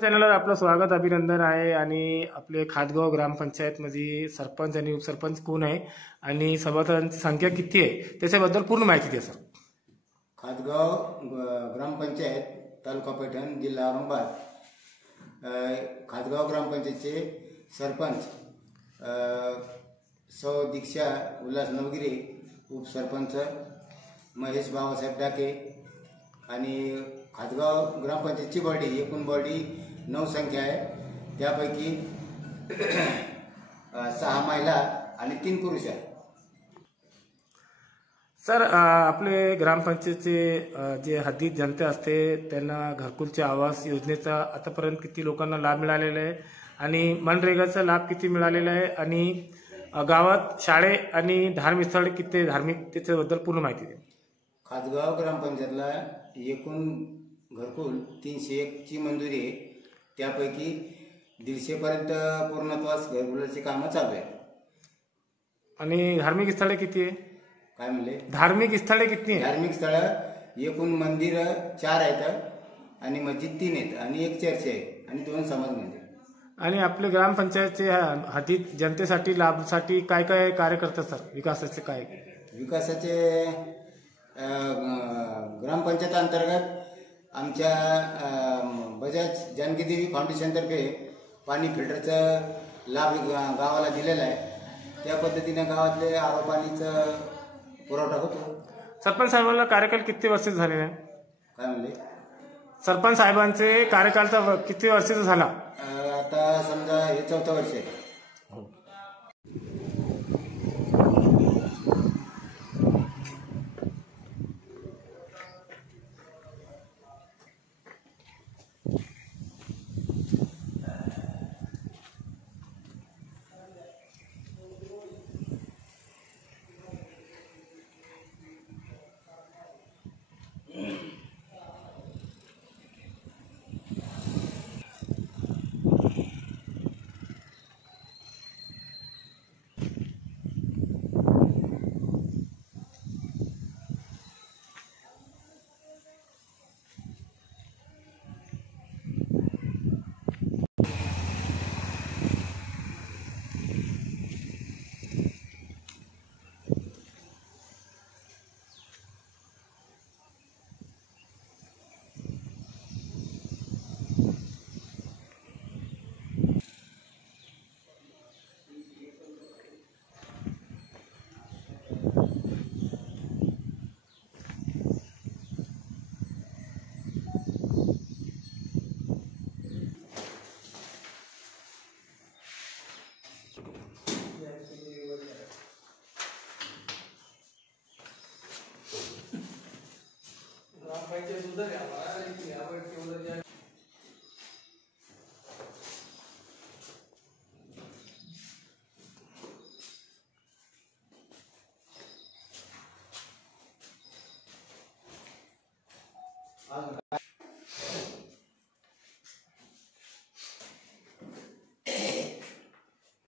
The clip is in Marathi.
चॅनलवर आपलं स्वागत अभिनंदन आहे। आणि आपले खातगाव ग्रामपंचायतमध्ये सरपंच आणि उपसरपंच कोण आहे आणि सभासदांची संख्या किती आहे त्याच्याबद्दल पूर्ण माहिती द्या सर। खातगाव ग्रामपंचायत तालुका पैठण जिल्हा औरंगाबाद। खातगाव ग्रामपंचायतचे सरपंच सौ दीक्षा उल्हास नवगिरे, उपसरपंच महेश बाबासाहेब डाके आणि खातगाव ग्रामपंचायतची बॉडी एकूण बॉडी 9 संख्या आहे। त्यापैकी 6 महिला आणि 3 पुरुष आहेत। सर आपले ग्रामपंचायतचे जे हद्दीत जनता असते त्यांना घरकुलच्या आवास योजनेचा आतापर्यंत किती लोकांना लाभ मिळालेला आहे आणि मनरेगाचा लाभ किती मिळालेला आहे आणि गावात शाळे आणि धार्मिक स्थळे किती धार्मिक त्याच्याबद्दल पूर्ण माहिती द्या। खातगाव ग्रामपंचायतला एकूण घरकुल 301 ची मंजुरी आहे। त्यापैकी 150 पर्यंत पूर्णत्वास घरकुलाची कामं चालू आहेत। आणि धार्मिक स्थळे किती आहे? काय म्हणले? धार्मिक स्थळे किती आहे? धार्मिक स्थळं एकूण मंदिर 4 आहेत आणि मस्जिद 3 आहेत आणि एक चर्च आहे आणि 2 समाज मंदिर। आणि आपले ग्रामपंचायतचे हद्दीत जनतेसाठी लाभसाठी काय काय कार्य करतात सर? विकासाचे काय? विकासाचे ग्रामपंचायत अंतर्गत आमच्या बजाज जानकी देवी फाउंडेशनतर्फे पाणी फिल्टरचा लाभ गावाला दिलेला आहे। त्या पद्धतीने गावातले आरो पाणीचा पुरवठा होतो। सरपंच साहेबांना कार्यकाल किती वर्ष झालेला आहे? काय म्हणले? सरपंच साहेबांचे कार्यकालचा किती वर्षाचा झाला? आता समजा हे 4थं वर्ष आहे।